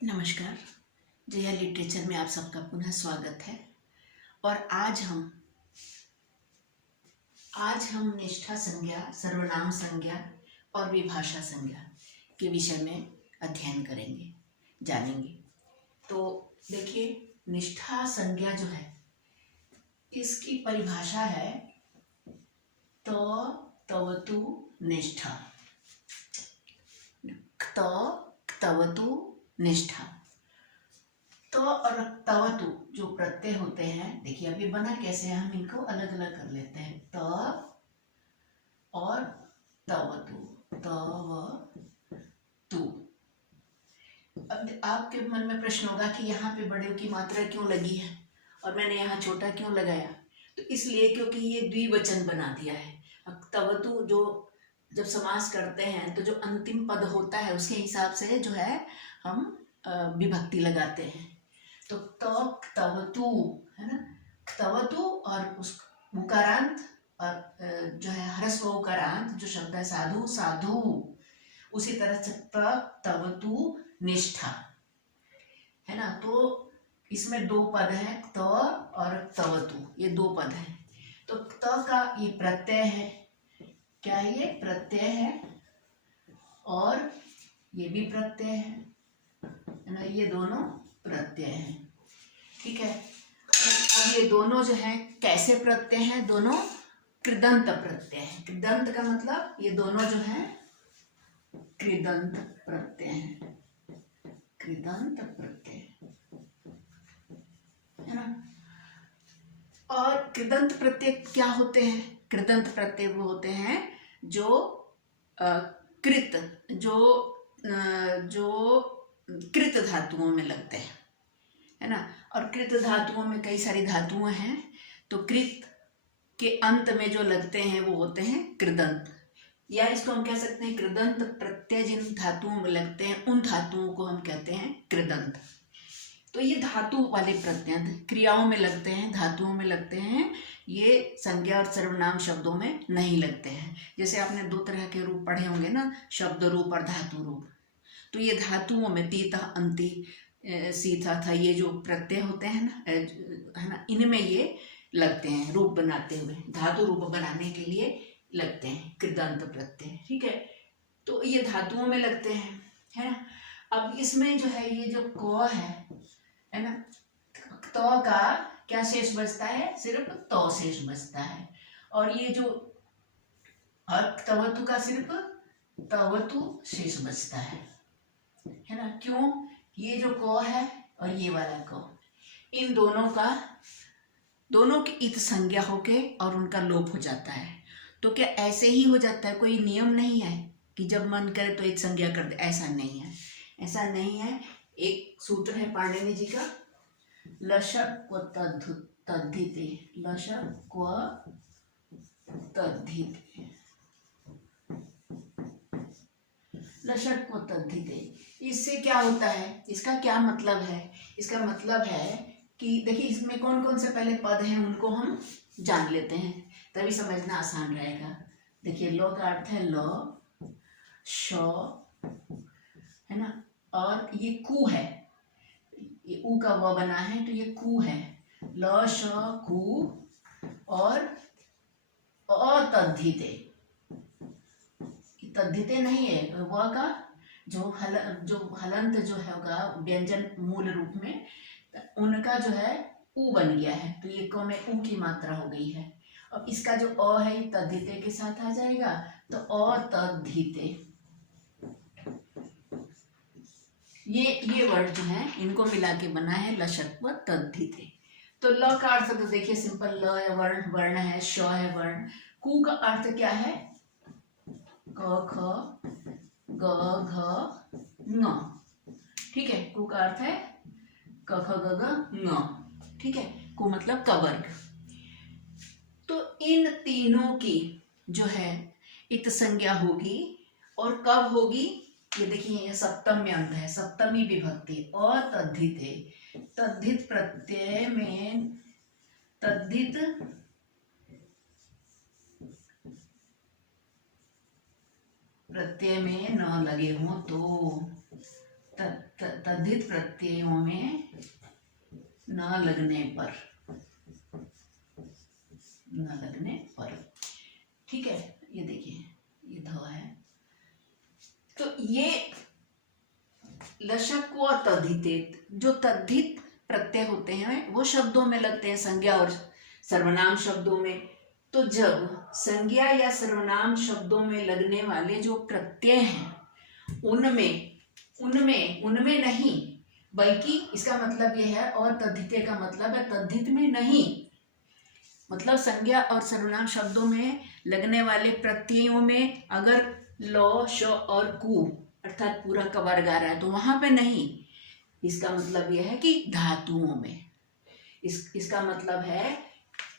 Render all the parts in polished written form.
नमस्कार। जया लिटरेचर में आप सबका पुनः स्वागत है। और आज हम निष्ठा संज्ञा, सर्वनाम संज्ञा और विभाषा संज्ञा के विषय में अध्ययन करेंगे, जानेंगे। तो देखिए, निष्ठा संज्ञा जो है इसकी परिभाषा है तो तवतु निष्ठा। तवतु निष्ठा। तो और तवतु जो प्रत्यय होते हैं, देखिए अभी बना कैसे है, हम इनको अलग अलग कर लेते हैं। त और तवतु, तवतु। अब आपके मन में प्रश्न होगा कि यहाँ पे बड़े की मात्रा क्यों लगी है और मैंने यहाँ छोटा क्यों लगाया। तो इसलिए क्योंकि ये द्विवचन बना दिया है। अब तवतु जो जब समास करते हैं तो जो अंतिम पद होता है उसके हिसाब से जो है हम विभक्ति लगाते हैं। तो तवतु है ना, तवतु और उस उकारांत और जो है ह्रस्व उकारांत जो शब्द है साधु, साधु। उसी तरह से तवतु निष्ठा है ना। तो इसमें दो पद हैं, त और तवतु, ये दो पद हैं। तो त का ये प्रत्यय है, क्या है ये प्रत्यय है, और ये भी प्रत्यय है ना, ये दोनों प्रत्यय हैं। ठीक है। अब ये दोनों जो है कैसे प्रत्यय हैं, दोनों कृदंत प्रत्यय है। कृदंत का मतलब ये दोनों जो है कृदंत प्रत्यय हैं, कृदंत प्रत्यय है ना। और कृदंत प्रत्यय क्या होते हैं? कृदंत प्रत्यय वो होते हैं जो कृत जो कृत धातुओं में लगते हैं, है ना। और कृत धातुओं में कई सारी धातुएं हैं, तो कृत के अंत में जो लगते हैं वो होते हैं कृदंत, या इसको हम कह सकते हैं कृदंत प्रत्यय। जिन धातुओं में लगते हैं उन धातुओं को हम कहते हैं कृदंत। तो ये धातु वाले प्रत्यय क्रियाओं में लगते हैं, धातुओं में लगते हैं, ये संज्ञा और सर्वनाम शब्दों में नहीं लगते हैं। जैसे आपने दो तरह के रूप पढ़े होंगे ना, शब्द रूप और धातु रूप। तो ये धातुओं में तीता, अंति, सीथा था, ये जो प्रत्यय होते हैं ना, है ना, इनमें ये लगते हैं रूप बनाते हुए, धातु रूप बनाने के लिए लगते हैं कृदंत प्रत्यय। ठीक है। तो ये धातुओं में लगते हैं, है ना। अब इसमें जो है ये जो क है ना, तो का क्या शेष बचता है? सिर्फ तो शेष बचता है। और ये जो तवतु का सिर्फ तवतु शेष बचता है ना। क्यों? ये जो क है और ये वाला क, इन दोनों की इत संज्ञा होके और उनका लोप हो जाता है। तो क्या ऐसे ही हो जाता है? कोई नियम नहीं है कि जब मन करे तो इत संज्ञा कर दे, ऐसा नहीं है, ऐसा नहीं है। एक सूत्र है पाणिनि जी का, लशक क्व तद्धिते, लशक क्व तद्धिते, लशक क्व तद्धिते। इससे क्या होता है? इसका क्या मतलब है? इसका मतलब है कि देखिए इसमें कौन कौन से पहले पद हैं उनको हम जान लेते हैं, तभी समझना आसान रहेगा। देखिए लो का अर्थ है ल, श, है ना, और ये कु है, ये ऊ का व बना है तो ये कु है, ल श कु। और अतद्धिते, तद्धिते नहीं है, व का जो हलंत जो होगा व्यंजन मूल रूप में, उनका जो है ऊ बन गया है, तो ये क में ऊ की मात्रा हो गई है। अब इसका जो अ है ये तद्धिते के साथ आ जाएगा, तो अतद्धिते। ये वर्ड जो है इनको मिला के बना है लशक व तद्धिते। तो ल का अर्थ तो देखिए सिंपल, ल वर्ण है, श है वर्ण। कु का अर्थ क्या है? क ख ग घ ङ। ठीक है, कु का अर्थ है क ख ग घ ङ। ठीक है, कु मतलब कवर्ग। तो इन तीनों की जो है इत संज्ञा होगी, और कब होगी? ये देखिए ये सप्तम में अंत है, सप्तमी विभक्ति। अतद्धिते, तद्धित प्रत्यय में, तद्धित प्रत्यय में न लगे हो तो, तद्धित प्रत्ययों में न लगने पर, न लगने पर, ठीक है। ये देखिए ये ध है, तो ये लशक और तद्धित, जो तद्धित प्रत्यय होते हैं वो शब्दों में लगते हैं, संज्ञा और सर्वनाम शब्दों में। तो जब संज्ञा या सर्वनाम शब्दों में लगने वाले जो प्रत्यय हैं उनमें नहीं, बल्कि इसका मतलब यह है, और तद्धित का मतलब है तद्धित में नहीं, मतलब संज्ञा और सर्वनाम शब्दों में लगने वाले प्रत्ययों में अगर ल, श और कु अर्थात पूरा का वर्ग आ रहा है तो वहां पे नहीं। इसका मतलब यह है कि धातुओं में, इसका मतलब है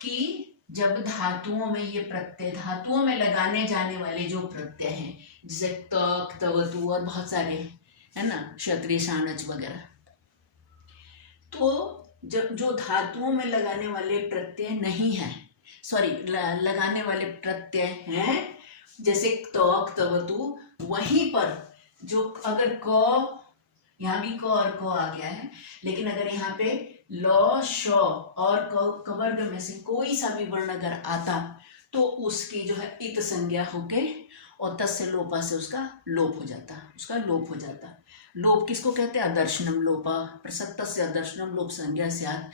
कि जब धातुओं में ये प्रत्यय, धातुओं में लगाने जाने वाले जो प्रत्यय हैं, जैसे तक, तवतु और बहुत सारे है ना, क्षत्रिय, शानच वगैरह, तो जब जो धातुओं में लगाने वाले प्रत्यय नहीं है, सॉरी लगाने वाले प्रत्यय हैं, जैसे तक, तवतु, वहीं पर जो अगर क, यहाँ भी क और क आ गया है, लेकिन अगर यहाँ पे ल, श और क वर्ग में से कोई सा भी वर्ण अगर आता तो उसकी जो है इत संज्ञा होके और तस्य लोपा से उसका लोप हो जाता, उसका लोप हो जाता। लोप किसको कहते हैं? अदर्शनम लोपा, प्रसक्तस्य अदर्शनम लोप संज्ञा स्यात्।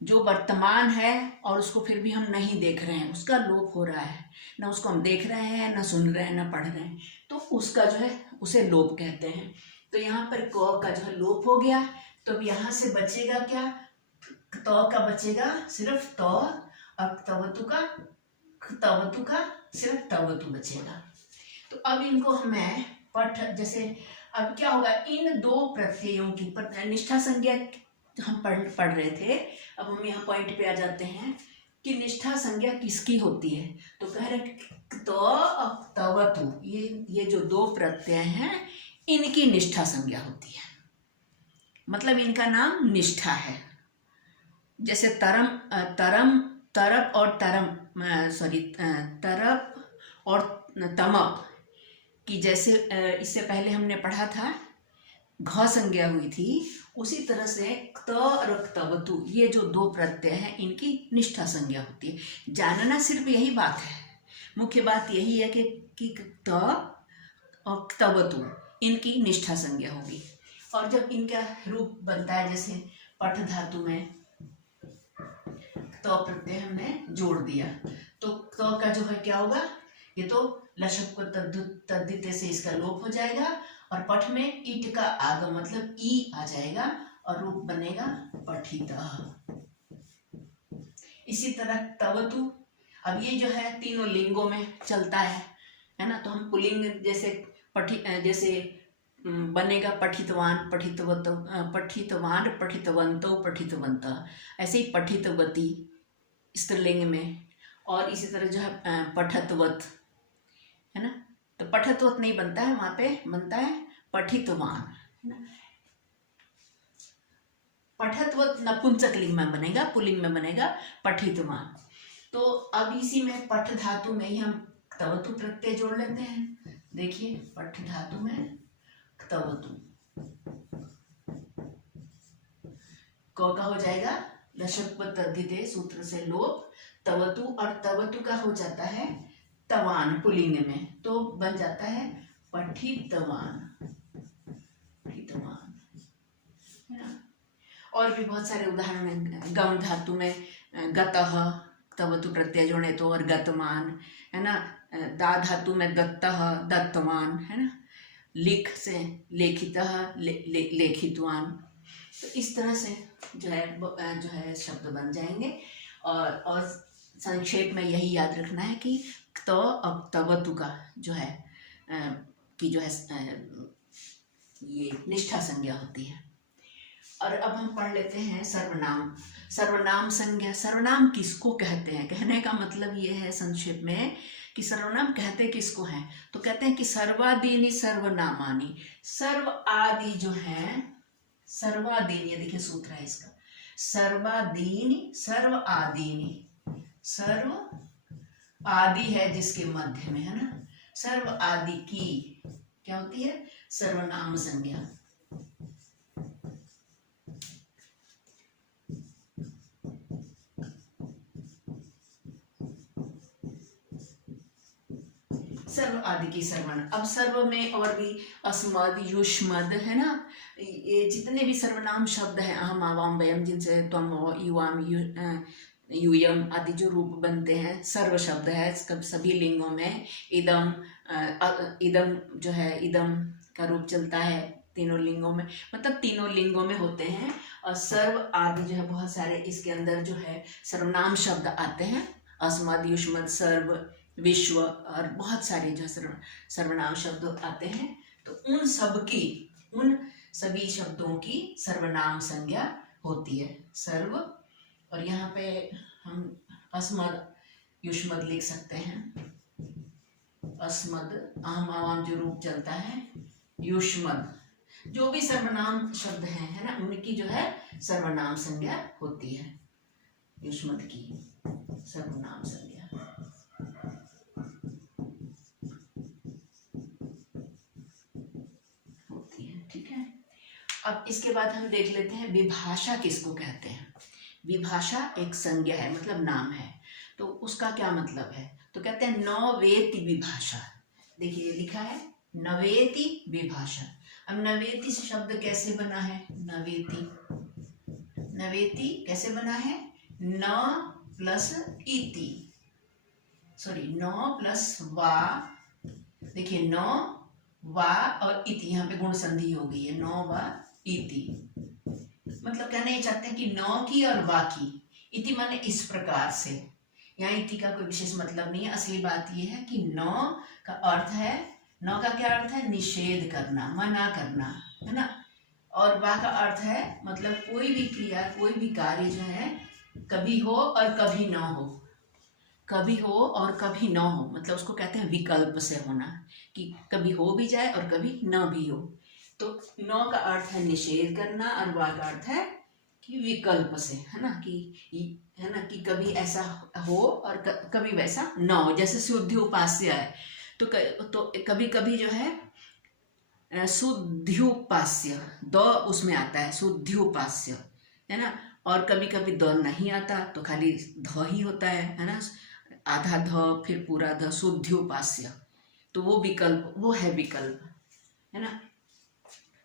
जो वर्तमान है और उसको फिर भी हम नहीं देख रहे हैं, उसका लोप हो रहा है, ना उसको हम देख रहे हैं, ना सुन रहे हैं, ना पढ़ रहे हैं, तो उसका जो है उसे लोप कहते हैं। तो यहाँ पर क का जो है लोप हो गया, तो अब यहाँ से बचेगा क्या? त का बचेगा सिर्फ त, और तवतु का सिर्फ तवतु बचेगा। तो अब इनको हमें पठ, जैसे अब क्या होगा, इन दो प्रत्ययों की निष्ठा संज्ञा हम पढ़ रहे थे। अब हम यहाँ पॉइंट पे आ जाते हैं कि निष्ठा संज्ञा किसकी होती है। तो कह रहे त, तवतु, ये जो दो प्रत्यय हैं इनकी निष्ठा संज्ञा होती है, मतलब इनका नाम निष्ठा है। जैसे तरप और तमप की, जैसे इससे पहले हमने पढ़ा था घ संज्ञा हुई थी, उसी तरह से त और तवतु, ये जो दो प्रत्यय हैं इनकी निष्ठा संज्ञा होती है। जानना सिर्फ यही बात है, मुख्य बात यही है कि त और तवतु इनकी निष्ठा संज्ञा होगी। और जब इनका रूप बनता है, जैसे पठ धातु में तो प्रत्यय हमने जोड़ दिया, तो त का जो है क्या होगा, ये तो लशक को तद्धित से इसका लोप हो जाएगा, और पठ में ईट का आगम मतलब ई आ जाएगा और रूप बनेगा पठितः। इसी तरह तवतु, अब ये जो है तीनों लिंगों में चलता है ना। तो हम पुल्लिंग जैसे बनेगा पठितवान, पठितवान, पठितवंतो, पठितवंता, ऐसे ही पठितवती स्त्रीलिंग में, और इसी तरह जो है पठतवत, है ना। तो पठतवत नहीं बनता है, वहां पे बनता है पठितवान, है ना। पठतवत नपुंसक लिंग में बनेगा, पुल्लिंग में बनेगा पठितवान। तो अब इसी में पठ धातु में ही हम तवतु प्रत्यय जोड़ लेते हैं। देखिए पठ धातु में तवतु, क का हो जाएगा लशक तद्धिते सूत्र से लोप, तवतु, और तवतु का हो जाता है तवान पुल्लिंग में, तो बन जाता है पठितवान, पठितवान, है ना। और भी बहुत सारे उदाहरण हैं। गम धातु में गतः, तवतु प्रत्यय जोड़े तो, और गतमान, है ना। दा धातु में दत्तः, दत्तवान, है ना। लिख से लेखितः, लेखितवान। तो इस तरह से जो है शब्द बन जाएंगे। और संक्षेप में यही याद रखना है कि त और तवतु का जो है ये निष्ठा संज्ञा होती है। और अब हम पढ़ लेते हैं सर्वनाम। सर्वनाम संज्ञा, सर्वनाम किसको कहते हैं? कहने का मतलब ये है संक्षेप में कि सर्वनाम कहते किसको हैं। तो कहते हैं कि सर्वादीनि सर्वनामानि, सर्व आदि जो है, सर्वादीनि, ये देखिए सूत्र है इसका, सर्वादीनि, सर्व आदीनि, सर्व आदि है जिसके मध्य में, है ना। सर्व आदि की क्या होती है? सर्वनाम संज्ञा। सर्व आदि की सर्वनाम। अब सर्व में और भी अस्मद, युष्मद, है ना, ये जितने भी सर्वनाम शब्द हैं, अहम, आवाम, वयम, जिनसे त्वम, युवाम, यूयम आदि जो रूप बनते हैं, सर्व शब्द है सभी लिंगों में। इदम, इदम जो है, इदम का रूप चलता है तीनों लिंगों में, मतलब तीनों लिंगों में होते हैं। और सर्व आदि जो है बहुत सारे इसके अंदर जो है सर्वनाम शब्द आते हैं, अस्मद, युष्मद, सर्व, विश्व और बहुत सारे जो सर्वनाम शब्द आते हैं। तो उन सभी शब्दों की सर्वनाम संज्ञा होती है सर्व। और यहाँ पे हम अस्मद, युष्मद लिख सकते हैं। अस्मद, अहम, आवाम जो रूप चलता है, युष्मद जो भी सर्वनाम शब्द हैं, है ना, उनकी जो है सर्वनाम संज्ञा होती है। युष्मद की सर्वनाम संज्ञा होती है। ठीक है, अब इसके बाद हम देख लेते हैं विभाषा किसको कहते हैं। विभाषा एक संज्ञा है, मतलब नाम है। तो उसका क्या मतलब है, तो कहते हैं नवेति विभाषा। देखिए लिखा है नवेति विभाषा। अब नवेति शब्द कैसे बना है, नवेति कैसे बना है, न प्लस इति, सॉरी न प्लस वा, देखिए न वा और इति, यहाँ पे गुण संधि हो गई है, न वा इति। मतलब कहना ये चाहते हैं कि न की और वा की, इति माने इस प्रकार से। यहाँ इति का कोई विशेष मतलब नहीं है, असली बात ये है कि न का अर्थ है, न का क्या अर्थ है, निषेध करना, मना करना, है ना। और वा का अर्थ है मतलब कोई भी क्रिया, कोई भी कार्य जो है कभी हो और कभी ना हो, कभी हो और कभी ना हो, मतलब उसको कहते हैं विकल्प से होना, कि कभी हो भी जाए और कभी ना भी हो। तो न का अर्थ है निषेध करना और वा का अर्थ है कि विकल्प से, है ना, कि कभी ऐसा हो और कभी वैसा ना हो। जैसे शुद्धि उपास्य है, तो कभी कभी जो है शुद्ध्युपास्य, द उसमें आता है शुद्ध्युपास्य, है ना। और कभी कभी द नहीं आता तो खाली ध ही होता है ना, आधा ध फिर पूरा ध, शुद्ध्युपास्य। तो वो विकल्प, वो है विकल्प, है ना।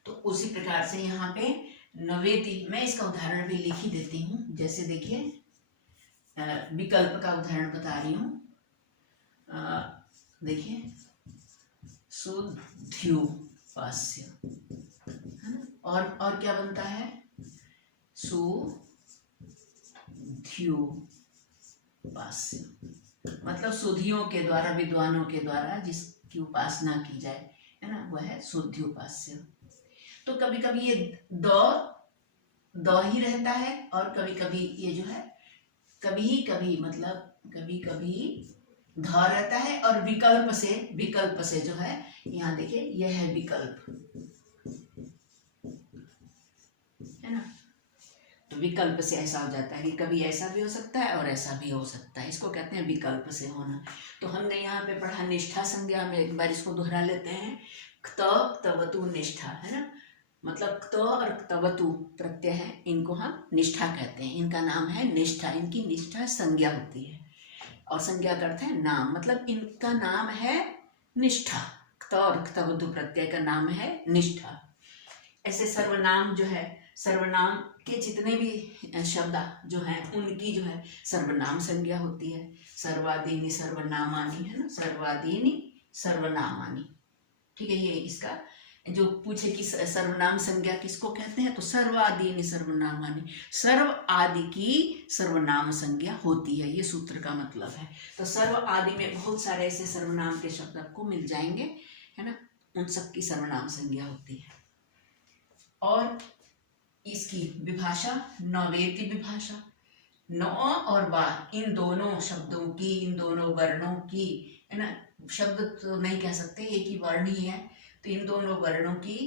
तो उसी प्रकार से यहाँ पे नवेति, मैं इसका उदाहरण भी लिख ही देती हूँ। जैसे देखिए विकल्प का उदाहरण बता रही हूँ। देखिए शुद्ध्युपास्य, है ना, और क्या बनता है, शुद्ध्युपास्य, मतलब शुद्धियों के द्वारा, विद्वानों के द्वारा जिसकी उपासना की जाए, है ना, वह है शुद्ध्युपास्य। तो कभी कभी ये द ही रहता है और कभी कभी ये जो है कभी कभी ध रहता है, और विकल्प से जो है, यहाँ देखिए यह है विकल्प, है ना। तो विकल्प से ऐसा हो जाता है कि कभी ऐसा भी हो सकता है और ऐसा भी हो सकता है, इसको कहते हैं विकल्प से होना। तो हमने यहाँ पे पढ़ा निष्ठा संज्ञा में, एक बार इसको दोहरा लेते हैं। क्त, क्तवतु, निष्ठा, है ना, मतलब क्त और क्तवतु प्रत्यय है, इनको हम निष्ठा कहते हैं। इनका नाम है निष्ठा, इनकी निष्ठा संज्ञा होती है। और संज्ञा का अर्थ है नाम, मतलब इनका नाम है निष्ठा। क्त और क्तवतु प्रत्यय का नाम है निष्ठा। ऐसे सर्वनाम जो है, सर्वनाम के जितने भी शब्द जो हैं उनकी जो है सर्वनाम संज्ञा होती है। सर्वादीनि सर्वनामानि, है ना, सर्वादीनि सर्वनामानि। ठीक है, ये इसका जो पूछे कि सर्वनाम संज्ञा किसको कहते हैं, तो सर्वादीनि सर्वनामानि, सर्व आदि की सर्वनाम संज्ञा होती है, ये सूत्र का मतलब है। तो सर्व आदि में बहुत सारे ऐसे सर्वनाम के शब्द आपको मिल जाएंगे, है ना, उन सब की सर्वनाम संज्ञा होती है। और इसकी विभाषा नवेति विभाषा, न और वा, इन दोनों शब्दों की, इन दोनों वर्णों की, है ना, शब्द तो नहीं कह सकते, एक ही वर्ण ही है, तो इन दोनों वर्णों की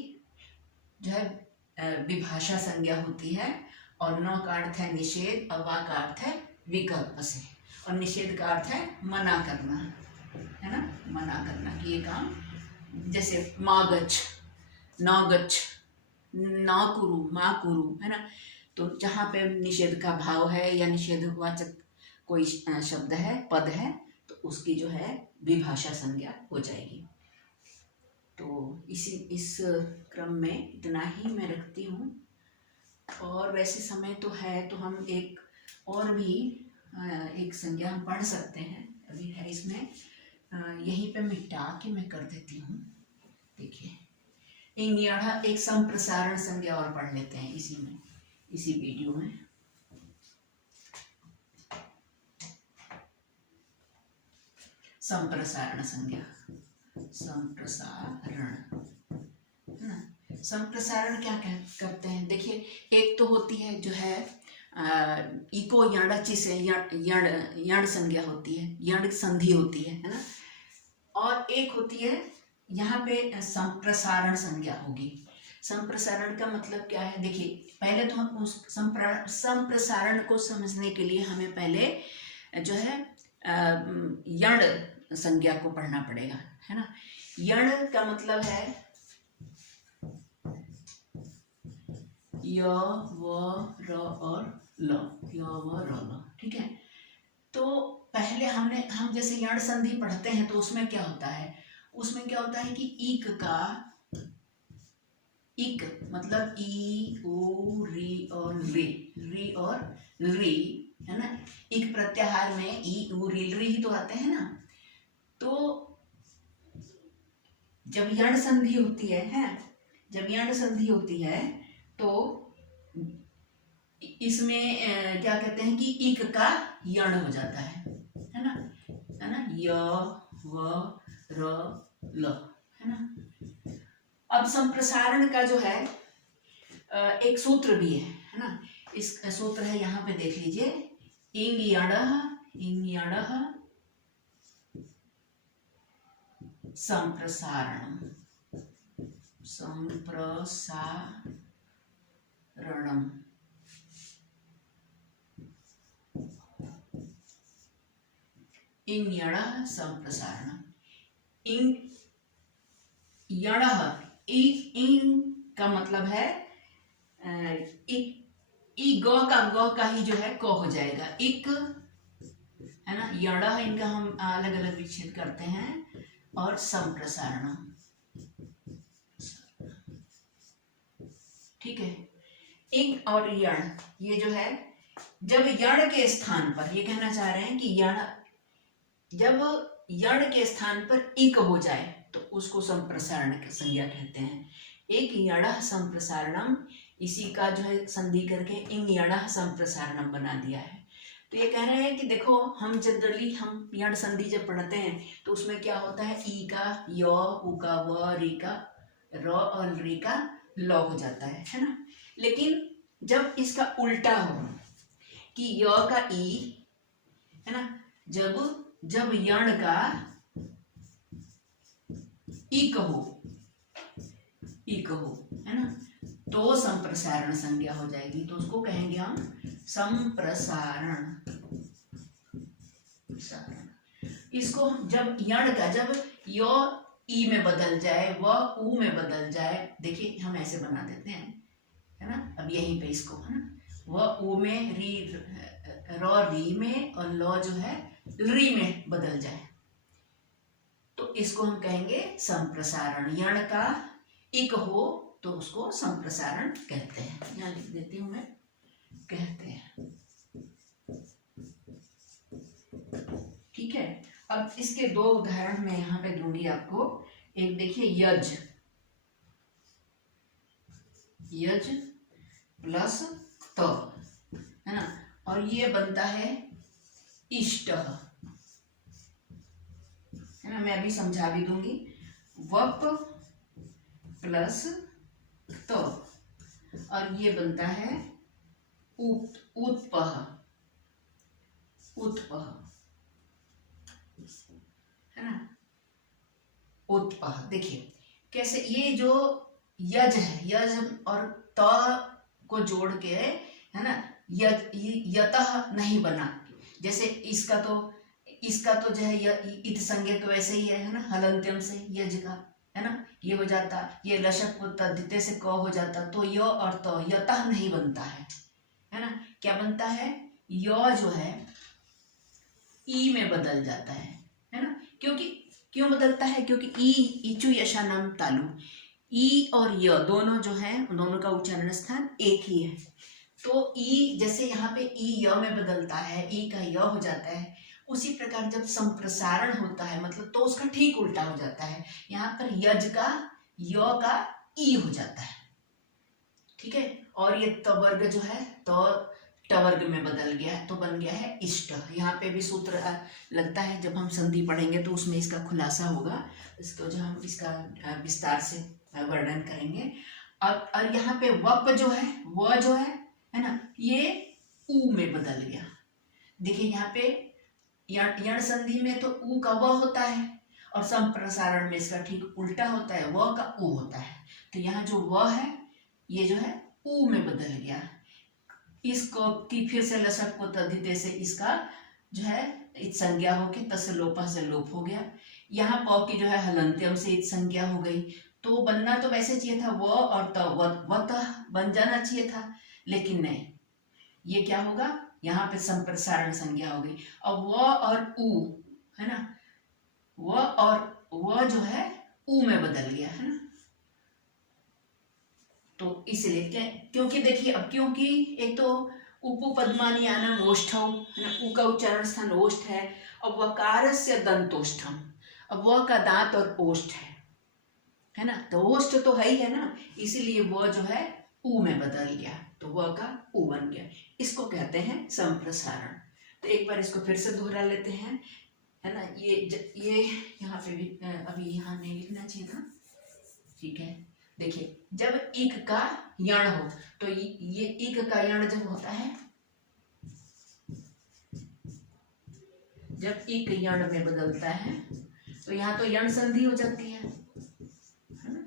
जो है विभाषा संज्ञा होती है। और न का अर्थ है निषेध और वा का अर्थ है विकल्प से, और निषेध का अर्थ है मना करना, है ना, मना करना कि ये काम, जैसे मा गच्छ, न गच्छ, ना कुरु, मा कुरु, है ना। तो जहाँ पे निषेध का भाव है या निषेधवाचक कोई शब्द है, पद है, तो उसकी जो है द्विभाषा संज्ञा हो जाएगी। तो इस क्रम में इतना ही मैं रखती हूँ। और वैसे समय तो है, तो हम एक और भी एक संज्ञा हम पढ़ सकते हैं, अभी है इसमें, यहीं पे मिटा के मैं कर देती हूँ। देखिए, एक संप्रसारण संज्ञा और पढ़ लेते हैं इसी वीडियो में। संप्रसारण संज्ञा, संप्रसारण है ना। संप्रसारण क्या करते हैं, देखिए, एक तो होती है जो है इको यणचि से यण संज्ञा होती है, यण संधि होती है ना। और एक होती है यहाँ पे संप्रसारण संज्ञा होगी। संप्रसारण का मतलब क्या है, देखिए, पहले तो हम उस संप्रसारण को समझने के लिए हमें पहले जो है यण संज्ञा को पढ़ना पड़ेगा, है ना। यण का मतलब है य, व, र और ल, य, व, र, ल, ठीक है। तो पहले हम जैसे यण संधि पढ़ते हैं तो उसमें क्या होता है, कि इक मतलब ई, ऊ, री और री और री, है ना। इक प्रत्याहार में ई, ऊ, री ही तो आते हैं ना। तो जब यण संधि होती है तो इसमें क्या कहते हैं कि इक का यण हो जाता है ना, य, व, र, ल, है ना। अब संप्रसारण का जो है एक सूत्र भी है ना। इस सूत्र है, यहाँ पे देख लीजिए, इंग यणः संप्रसारणम्, इंग यणः संप्रसारणम्। इंग यणः, इंग का मतलब है ग का ही जो है क हो जाएगा, इक, है ना। यणः इनका हम अलग अलग विच्छेद करते हैं। और संप्रसारण, ठीक है। इंग और यण, ये जो है, जब यण के स्थान पर, ये कहना चाह रहे हैं कि जब यण के स्थान पर इक हो जाए तो उसको संप्रसारण की संज्ञा कहते हैं। एक यणः संप्रसारणम, इसी का जो है संधि करके इंग यणः संप्रसारणम बना दिया है। तो ये कह रहे हैं कि देखो, हम जनरली हम यण संधि जब पढ़ते हैं तो उसमें क्या होता है, ई का य, उ का व, री का र और री का ल हो जाता है ना। लेकिन जब इसका उल्टा हो कि य का ई, है ना, जब यण का इक हो, है ना, तो संप्रसारण संज्ञा हो जाएगी। तो उसको कहेंगे हम संप्रसारण। इसको जब यण का, जब य ई में बदल जाए, व ऊ में बदल जाए, देखिए हम ऐसे बना देते हैं, है ना। अब यहीं पे इसको, है ना, व ऊ में, री र री में और ल जो है री में बदल जाए, तो इसको हम कहेंगे संप्रसारण। यण का इक हो तो उसको संप्रसारण कहते हैं। यहाँ लिख देती हूं मैं, कहते हैं, ठीक है। अब इसके दो उदाहरण मैं यहाँ पे दूंगी आपको। एक देखिए, यज प्लस त, है ना, और ये बनता है इष्ट, है ना। मैं अभी समझा भी दूंगी। वप प्लस त, और ये बनता है उत्पह, है ना, उत्पह। देखिए कैसे, ये जो यज है, यज और त को जोड़ के, है ना, यतः नहीं बना। जैसे इसका तो जो है इत संज्ञा तो वैसे ही है ना, हलंत्यम से यज का, है ना, ये हो जाता, ये लशक को तद्धिते से क हो जाता, तो य और त यतः नहीं बनता है ना। क्या बनता है, य जो है ई में बदल जाता है ना। क्योंकि क्यों बदलता है? क्योंकि ई इचु यशानम तालु, ई और य दोनों जो है, दोनों का उच्चारण स्थान एक ही है। तो ई जैसे यहाँ पे ई य में बदलता है, ई का य हो जाता है, उसी प्रकार जब संप्रसारण होता है मतलब तो उसका ठीक उल्टा हो जाता है। यहाँ पर यज का य का ई हो जाता है, ठीक है। और ये तवर्ग जो है तो टवर्ग में बदल गया है, तो बन गया है इष्ट। यहाँ पे भी सूत्र लगता है, जब हम संधि पढ़ेंगे तो उसमें इसका खुलासा होगा, इसको जो हम इसका विस्तार से वर्णन करेंगे। अब और यहाँ पे वप जो है, वह जो है ना, ये ऊ में बदल गया। देखिए यहाँ पे यण संधि में तो ऊ का व होता है और संप्रसारण में इसका ठीक उल्टा होता है, व का ऊ होता है। तो यहाँ जो व है ये जो है ऊ में बदल गया। इसको की फिर से लसट को तद्धिते से इसका जो है इत संज्ञा होके तस्य लोपा से लोप हो गया। यहाँ प की जो है हलंत्यम से इत संज्ञा हो गई। तो बनना तो वैसे चाहिए था व और त, वत बन जाना चाहिए था, लेकिन नहीं, ये क्या होगा, यहाँ पे संप्रसारण संज्ञा हो गई। अब व और ऊ है ना, व और व जो है ऊ में बदल गया है ना। तो इसलिए क्या, क्योंकि देखिए अब क्योंकि एक तो उपु पद्मानियानम ओष्ठौ है ना, ऊ का उच्चारण स्थान ओष्ठ है। अब वकारस्य दंतोष्ठम, अब व का दांत और ओष्ठ है ना, तो ओष्ठ तो है ही है ना, इसीलिए वो जो है ऊ में बदल गया, तो व का ऊ बन गया। इसको कहते हैं संप्रसारण। तो एक बार इसको फिर से दोहरा लेते हैं, है ना। ये यहाँ पे भी अभी यहाँ नहीं लिखना चाहिए था, ठीक है। देखिए जब इक का यण हो तो ये इक का यण जब होता है, जब इक यण में बदलता है तो यहाँ तो यण संधि हो जाती है ना,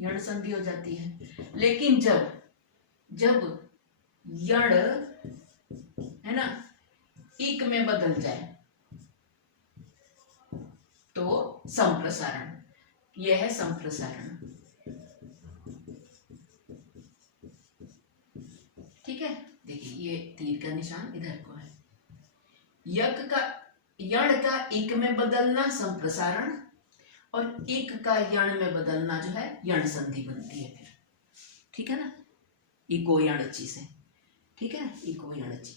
यण संधि हो जाती है। लेकिन जब यण है ना इक में बदल जाए तो संप्रसारण, यह है संप्रसारण, ठीक है। देखिए ये तीर का निशान इधर को है। यक का यण का इक में बदलना संप्रसारण, और इक का यण में बदलना जो है यण संधि बनती है फिर, ठीक है ना, इको यणची से, ठीक है ना, इको यणची।